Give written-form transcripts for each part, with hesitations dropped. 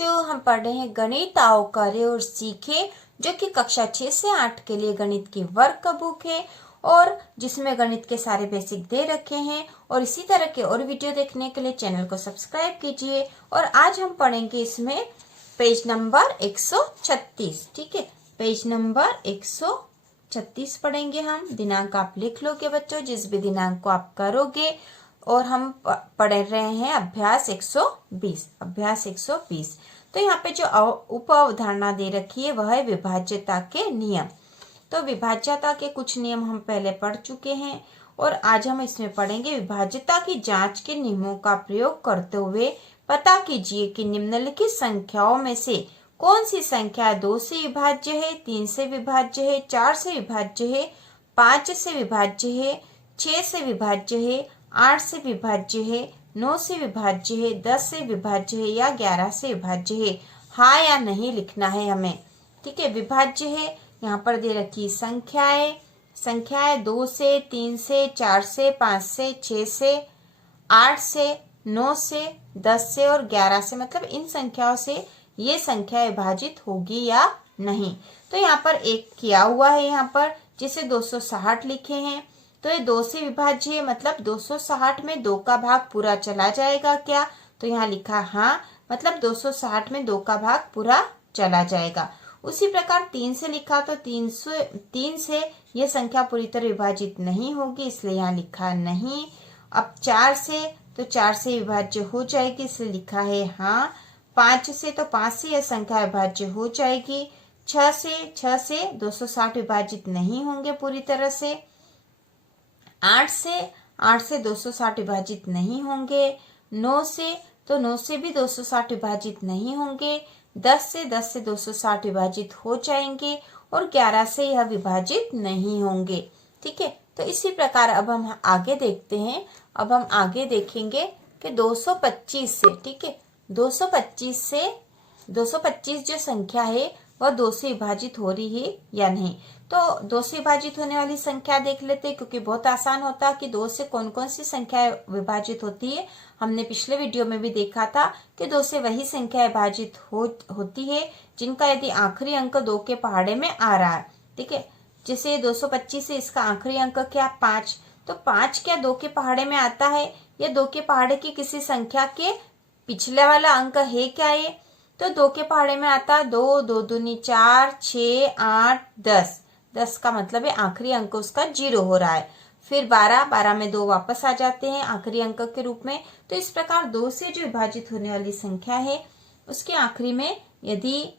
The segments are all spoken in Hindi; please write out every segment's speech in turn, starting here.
बच्चों, हम पढ़ रहे हैं गणित आओ करें और सीखे, जो कि कक्षा 6 से 8 के लिए गणित की वर्क का बुक है और जिसमें गणित के सारे बेसिक दे रखे हैं। और इसी तरह के और वीडियो देखने के लिए चैनल को सब्सक्राइब कीजिए। और आज हम पढ़ेंगे इसमें पेज नंबर 136। ठीक है, पेज नंबर 136 पढ़ेंगे हम। दिनांक आप लिख लोगे बच्चों, जिस भी दिनांक को आप करोगे। और हम पढ़ रहे हैं अभ्यास 120। अभ्यास 120। तो यहाँ पे जो उप अवधारणा दे रखी है वह है विभाज्यता के नियम। तो विभाज्यता के कुछ नियम हम पहले पढ़ चुके हैं और आज हम इसमें पढ़ेंगे विभाज्यता की जांच के नियमों का प्रयोग करते हुए पता कीजिए कि निम्नलिखित संख्याओं में से कौन सी संख्या 2 से विभाज्य है, 3 से विभाज्य है, 4 से विभाज्य है, 5 से विभाज्य है, 6 से विभाज्य है, 8 से विभाज्य है, 9 से विभाज्य है, 10 से विभाज्य है या 11 से विभाज्य है। हाँ या नहीं लिखना है हमें। ठीक है, विभाज्य है यहाँ पर दे रखी संख्याएं 2 से, 3 से, 4 से, 5 से, 6 से, 8 से, 9 से, 10 से और 11 से, मतलब इन संख्याओं से ये संख्या विभाजित होगी या नहीं। तो यहाँ पर एक किया हुआ है, यहाँ पर जिसे 260 लिखे हैं। तो ये 2 से विभाज्य है, मतलब 260 में 2 का भाग पूरा चला जाएगा क्या? तो यहाँ लिखा हाँ, मतलब 260 में 2 का भाग पूरा चला जाएगा। उसी प्रकार 3 से लिखा तो 3 से ये संख्या पूरी तरह विभाजित नहीं होगी, इसलिए यहाँ लिखा नहीं। अब 4 से, तो 4 से विभाज्य हो जाएगी, इसलिए लिखा है हाँ। 5 से, तो 5 से यह संख्या विभाज्य हो जाएगी। 6 से 260 विभाजित नहीं होंगे पूरी तरह से। 8 से 260 विभाजित नहीं होंगे। 9 से, तो 9 से भी 260 विभाजित नहीं होंगे। 10 से 260 विभाजित हो जाएंगे और 11 से यह विभाजित नहीं होंगे। ठीक है, तो इसी प्रकार अब हम आगे देखते हैं। अब हम आगे देखेंगे कि 225 से, ठीक है, 225 जो संख्या है वह 2 से विभाजित हो रही है या नहीं। तो 2 से विभाजित होने वाली संख्या देख लेते हैं, क्योंकि बहुत आसान होता है कि 2 से कौन कौन सी संख्या विभाजित होती है। हमने पिछले वीडियो में भी देखा था कि 2 से वही संख्या विभाजित होती है जिनका यदि आखिरी अंक 2 के पहाड़े में आ रहा है। ठीक है, जैसे 225 से इसका आखिरी अंक क्या 5, तो 5 क्या 2 के पहाड़े में आता है या 2 के पहाड़े की किसी संख्या के पिछले वाला अंक है क्या ये? तो 2 के पहाड़े में आता है 2, 2 दूनी 4, 6, 8, 10। 10 का मतलब है आखिरी अंक उसका 0 हो रहा है। फिर 12 में 2 वापस आ जाते हैं आखिरी अंक के रूप में। तो इस प्रकार 2 से जो विभाजित होने वाली संख्या है उसके आखिरी में यदि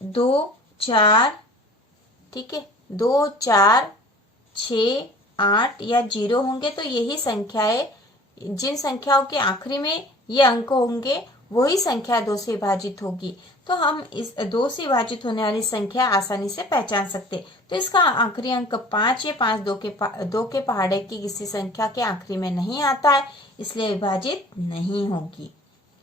2, 4, ठीक है, 2, 4, 6, 8 या 0 होंगे तो यही संख्याएं, जिन संख्याओं के आखिरी में ये अंक होंगे वही संख्या 2 से विभाजित होगी। तो हम इस 2 से विभाजित होने वाली संख्या आसानी से पहचान सकते। तो इसका आखिरी अंक 5 है। 5 दो के पहाड़े की किसी संख्या के आखिरी में नहीं आता है, इसलिए विभाजित नहीं होगी।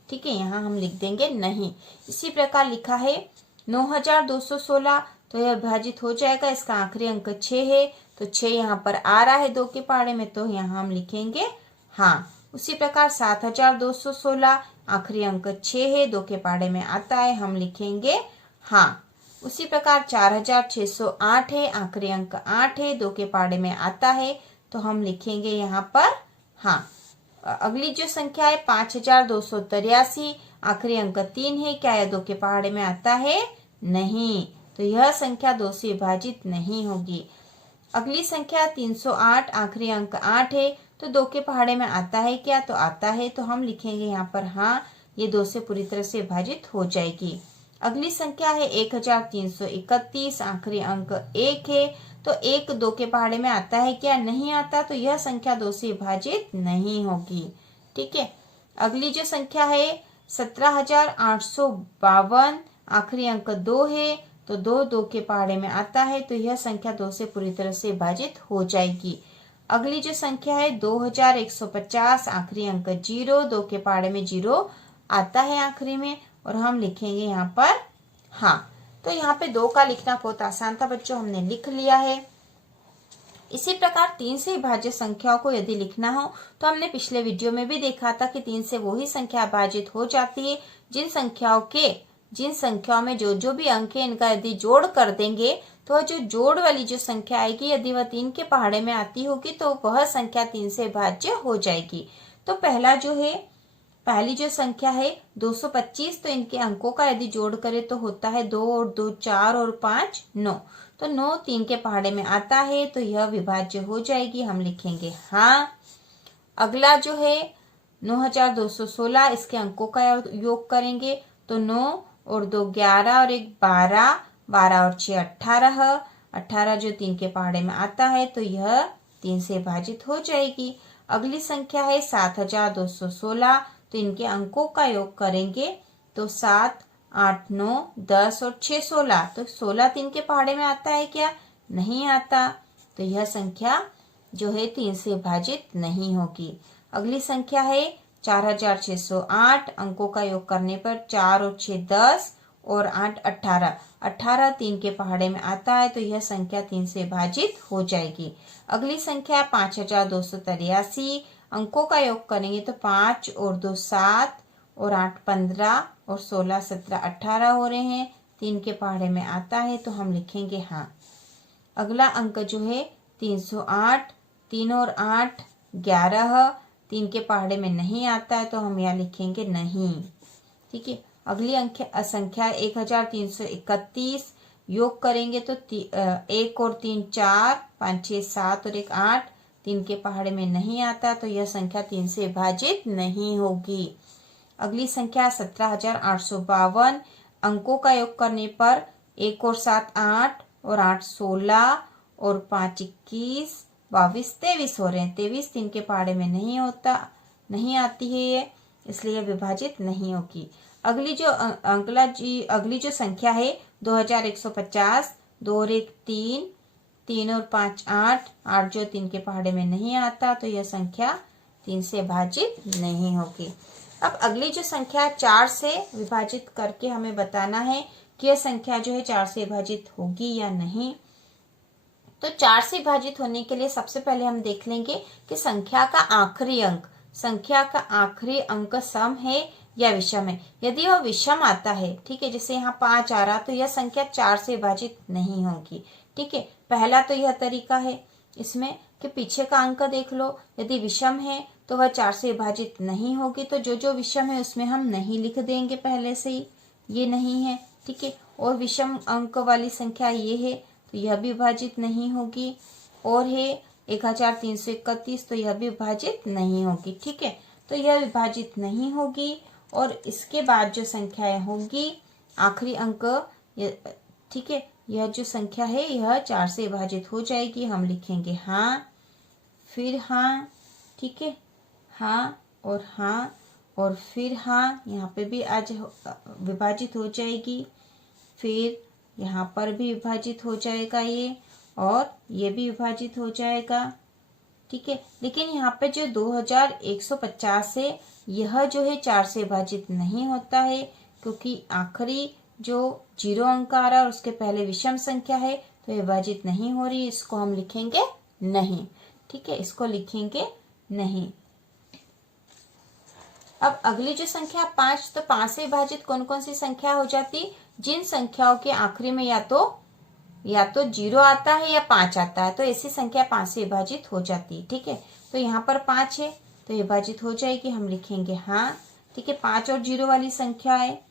ठीक है, यहाँ हम लिख देंगे नहीं। इसी प्रकार लिखा है 9216, तो यह विभाजित हो जाएगा। इसका आखिरी अंक 6 है, तो 6 यहाँ पर आ रहा है 2 के पहाड़े में, तो यहाँ हम लिखेंगे हाँ। उसी प्रकार 7216, आखिरी अंक 6 है, 2 के पहाड़े में आता है, हम लिखेंगे हाँ। उसी प्रकार 4608 है, आखिरी अंक 8 है, 2 के पहाड़े में आता है, तो हम लिखेंगे यहाँ पर हाँ। अगली जो संख्या है 5283, आखिरी अंक 3 है, क्या यह 2 के पहाड़े में आता है? नहीं, तो यह संख्या 2 से विभाजित नहीं होगी। अगली संख्या 308, आखिरी अंक 8 है, तो 2 के पहाड़े में आता है क्या? तो आता है, तो हम लिखेंगे यहाँ पर हाँ, ये 2 से पूरी तरह से विभाजित हो जाएगी। अगली संख्या है 1331, आखिरी अंक 1 है, तो 1 2 के पहाड़े में आता है क्या? नहीं आता, तो यह संख्या 2 से विभाजित नहीं होगी। ठीक है, अगली जो संख्या है 17852, आखिरी अंक 2 है, तो 2 के पहाड़े में आता है, तो यह संख्या 2 से पूरी तरह से विभाजित हो जाएगी। अगली जो संख्या है 2150, आखिरी अंक 0, 2 के पहाड़े में 0 आता है आखिरी में, और हम लिखेंगे यहाँ पर हाँ। तो यहाँ पे 2 का लिखना बहुत आसान था बच्चों, हमने लिख लिया है। इसी प्रकार 3 से विभाज्य संख्याओं को यदि लिखना हो तो हमने पिछले वीडियो में भी देखा था कि 3 से वही संख्या विभाजित हो जाती है जिन संख्याओं में जो जो भी अंक है इनका यदि जोड़ कर देंगे तो जो जोड़ वाली जो संख्या आएगी यदि वह 3 के पहाड़े में आती होगी तो वह संख्या 3 से विभाज्य हो जाएगी। तो पहली जो संख्या है 225, तो इनके अंकों का यदि जोड़ करें तो होता है 2 और 2 4 और 5 9। तो 9 3 के पहाड़े में आता है तो यह विभाज्य हो जाएगी, हम लिखेंगे हाँ। अगला जो है 9216, इसके अंकों का योग करेंगे तो 9 और 2 11 और 1 12, 12 और 6 18, 18 जो 3 के पहाड़े में आता है तो यह 3 से विभाजित हो जाएगी। अगली संख्या है 7216, तो इनके अंकों का योग करेंगे तो 7 8 9 10 और 6 16, तो 16 3 के पहाड़े में आता है क्या? नहीं आता, तो यह संख्या जो है 3 से विभाजित नहीं होगी। अगली संख्या है 4608, अंकों का योग करने पर 4 और 6 10 और 8 18, 18 3 के पहाड़े में आता है तो यह संख्या 3 से विभाजित हो जाएगी। अगली संख्या 5283, अंकों का योग करेंगे तो 5 और 2 7 और 8 15 और 16 17 18 हो रहे हैं, 3 के पहाड़े में आता है तो हम लिखेंगे हाँ। अगला अंक जो है 308, 3 और 8 11, 3 के पहाड़े में नहीं आता है तो हम यहाँ लिखेंगे नहीं। ठीक है। अगली संख्या 1331, योग करेंगे तो 1 और 3 4, 5 6 7 और 1 8, 3 के पहाड़े में नहीं आता तो यह संख्या 3 से विभाजित नहीं होगी। अगली संख्या 17852, अंकों का योग करने पर 1 और 7 8 और 8 16 और 5 21 22 23 हो रहे हैं, 23 3 के पहाड़े में नहीं आती है ये, इसलिए विभाजित नहीं होगी। अगली जो संख्या है 2150, 2 और 1 3, 3 और 5 8, 8 जो 3 के पहाड़े में नहीं आता तो यह संख्या 3 से विभाजित नहीं होगी। अब अगली जो संख्या 4 से विभाजित करके हमें बताना है कि यह संख्या जो है 4 से विभाजित होगी या नहीं। तो 4 से विभाजित होने के लिए सबसे पहले हम देख लेंगे कि संख्या का आखिरी अंक सम है या विषम है। यदि वह विषम आता है, ठीक है, जैसे यहाँ 5 आ रहा तो यह संख्या 4 से विभाजित नहीं होगी। ठीक है, पहला तो यह तरीका है इसमें कि पीछे का अंक देख लो, यदि विषम है तो वह 4 से विभाजित नहीं होगी, तो जो जो विषम है उसमें हम नहीं लिख देंगे पहले से ही, ये नहीं है। ठीक है, और विषम अंक वाली संख्या ये है तो यह भी विभाजित नहीं होगी, और है 1331 तो यह भी विभाजित नहीं होगी। ठीक है, तो यह विभाजित नहीं होगी, और इसके बाद जो संख्याएं होंगी आखिरी अंक, ठीक है, यह जो संख्या है यह 4 से विभाजित हो जाएगी, हम लिखेंगे हाँ, फिर हाँ, ठीक है, हाँ और फिर हाँ, यहाँ पे भी आज विभाजित हो जाएगी, फिर यहाँ पर भी विभाजित हो जाएगा ये, और ये भी विभाजित हो जाएगा। ठीक है, लेकिन यहाँ पे जो 2150 है यह जो है 4 से विभाजित नहीं होता है, क्योंकि आखिरी जो 0 अंक आ रहा है और उसके पहले विषम संख्या है तो विभाजित नहीं हो रही, इसको हम लिखेंगे नहीं। ठीक है, इसको लिखेंगे नहीं। अब अगली जो संख्या 5, तो 5 से विभाजित कौन कौन सी संख्या हो जाती? जिन संख्याओं के आखिरी में या तो 0 आता है या 5 आता है, तो ऐसी संख्या 5 से विभाजित हो जाती है। ठीक है, तो यहाँ पर 5 है तो विभाजित हो जाएगी, हम लिखेंगे हाँ। ठीक है, 5 और 0 वाली संख्या है,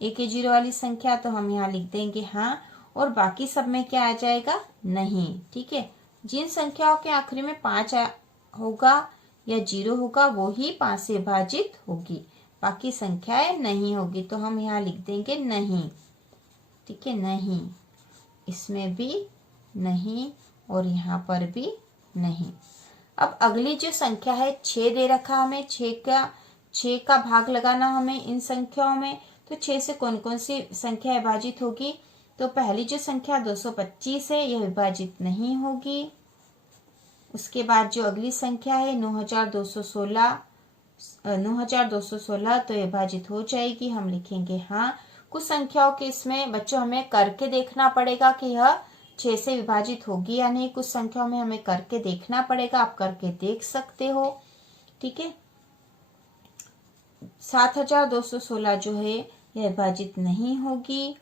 1 के 0 वाली संख्या, तो हम यहाँ लिख देंगे हाँ, और बाकी सब में क्या आ जाएगा? नहीं। ठीक है, जिन संख्याओं के आखिरी में 5 होगा या 0 होगा वो ही 5 से विभाजित होगी, बाकी संख्याएं नहीं होगी, तो हम यहाँ लिख देंगे नहीं। ठीक है, नहीं, इसमें भी नहीं और यहाँ पर भी नहीं। अब अगली जो संख्या है 6 दे रखा हमें, 6 का भाग लगाना हमें इन संख्याओं में, तो 6 से कौन कौन सी संख्या विभाजित होगी? तो पहली जो संख्या 225 है यह विभाजित नहीं होगी। उसके बाद जो अगली संख्या है 9216 तो विभाजित हो जाएगी, हम लिखेंगे हाँ। कुछ संख्याओं के इसमें बच्चों हमें करके देखना पड़ेगा कि यह 6 से विभाजित होगी या नहीं। कुछ संख्याओं में हमें करके देखना पड़ेगा, आप करके देख सकते हो। ठीक है, 7216 जो है यह विभाजित नहीं होगी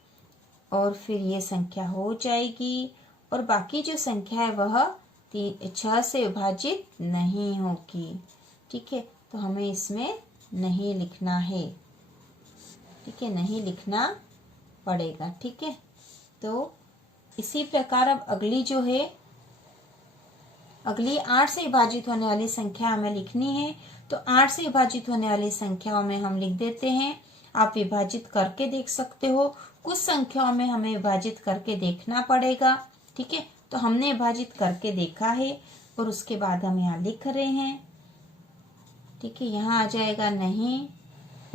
और फिर ये संख्या हो जाएगी, और बाकी जो संख्या है वह 6 से विभाजित नहीं होगी। ठीक है, तो हमें इसमें नहीं लिखना है। ठीक है, नहीं लिखना पड़ेगा। ठीक है, तो इसी प्रकार अब अगली जो है, अगली 8 से विभाजित होने वाली संख्या हमें लिखनी है। तो 8 से विभाजित होने वाली संख्याओं में हम लिख देते हैं, आप विभाजित करके देख सकते हो। कुछ संख्याओं में हमें विभाजित करके देखना पड़ेगा। ठीक है, तो हमने विभाजित करके देखा है और उसके बाद हम यहाँ लिख रहे हैं। ठीक है, यहाँ आ जाएगा नहीं,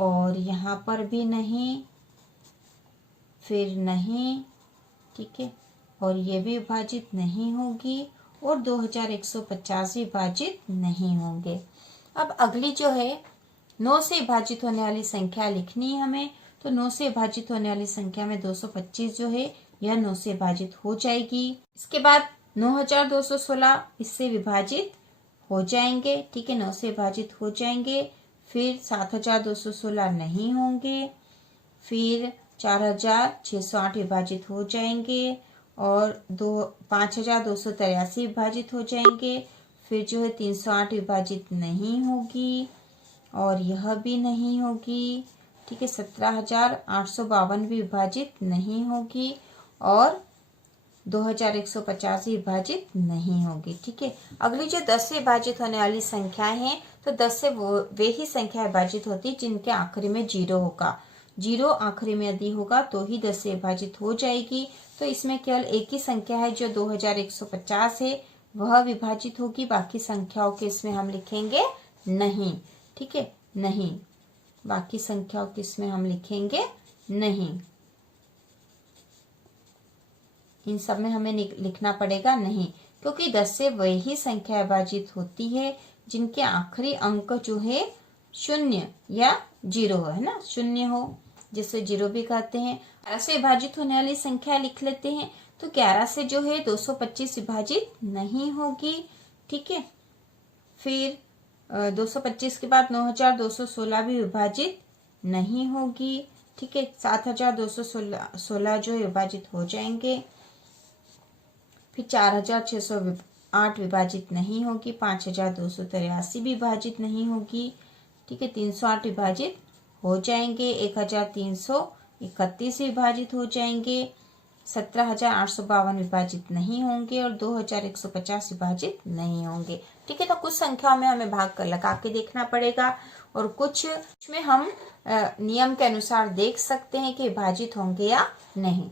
और यहाँ पर भी नहीं, फिर नहीं। ठीक है, और ये भी विभाजित नहीं होगी, और 2150 विभाजित नहीं होंगे। अब अगली जो है 9 से विभाजित होने वाली संख्या लिखनी है हमें। तो 9 से विभाजित होने वाली संख्या में 225 जो है यह 9 से विभाजित हो जाएगी। इसके बाद 9216 इससे विभाजित हो जाएंगे। ठीक है, 9 से विभाजित हो जाएंगे। फिर 7216 नहीं होंगे, फिर 4608 विभाजित हो जाएंगे, और 5283 विभाजित हो जाएंगे। फिर जो है 308 विभाजित नहीं होगी, और यह भी नहीं होगी। ठीक है, 17852 भी विभाजित नहीं होगी, और 2150 विभाजित नहीं होगी। ठीक है, अगली जो 10 से विभाजित होने वाली संख्याएं हैं, तो 10 से वे ही संख्या विभाजित होती जिनके आखिरी में 0 होगा। 0 आखिरी में यदि होगा तो ही 10 से विभाजित हो जाएगी। तो इसमें केवल एक ही संख्या है जो 2150 है, वह विभाजित होगी। बाकी संख्याओं के इसमें हम लिखेंगे नहीं। ठीक है, नहीं, बाकी संख्याओं के इसमें हम लिखेंगे नहीं। इन सब में हमें लिखना पड़ेगा नहीं, क्योंकि 10 से वही संख्या विभाजित होती है जिनके आखिरी अंक जो है 0 या 0 है ना, 0 हो, जिसे 0 भी कहते हैं। 11 से विभाजित होने वाली संख्या लिख लेते हैं। तो 11 से जो है 225 विभाजित नहीं होगी। ठीक है, फिर 225 के बाद 9216 भी विभाजित नहीं होगी। ठीक है, 7216 जो है विभाजित हो जाएंगे। फिर 4608 विभाजित नहीं होगी, 5283 भी विभाजित नहीं होगी। ठीक है, 308 विभाजित हो जाएंगे, 1331 विभाजित हो जाएंगे, 17852 विभाजित नहीं होंगे, और 2150 विभाजित नहीं होंगे। ठीक है, तो कुछ संख्याओं में हमें भाग कर लगा के देखना पड़ेगा, और कुछ में हम नियम के अनुसार देख सकते हैं कि विभाजित होंगे या नहीं।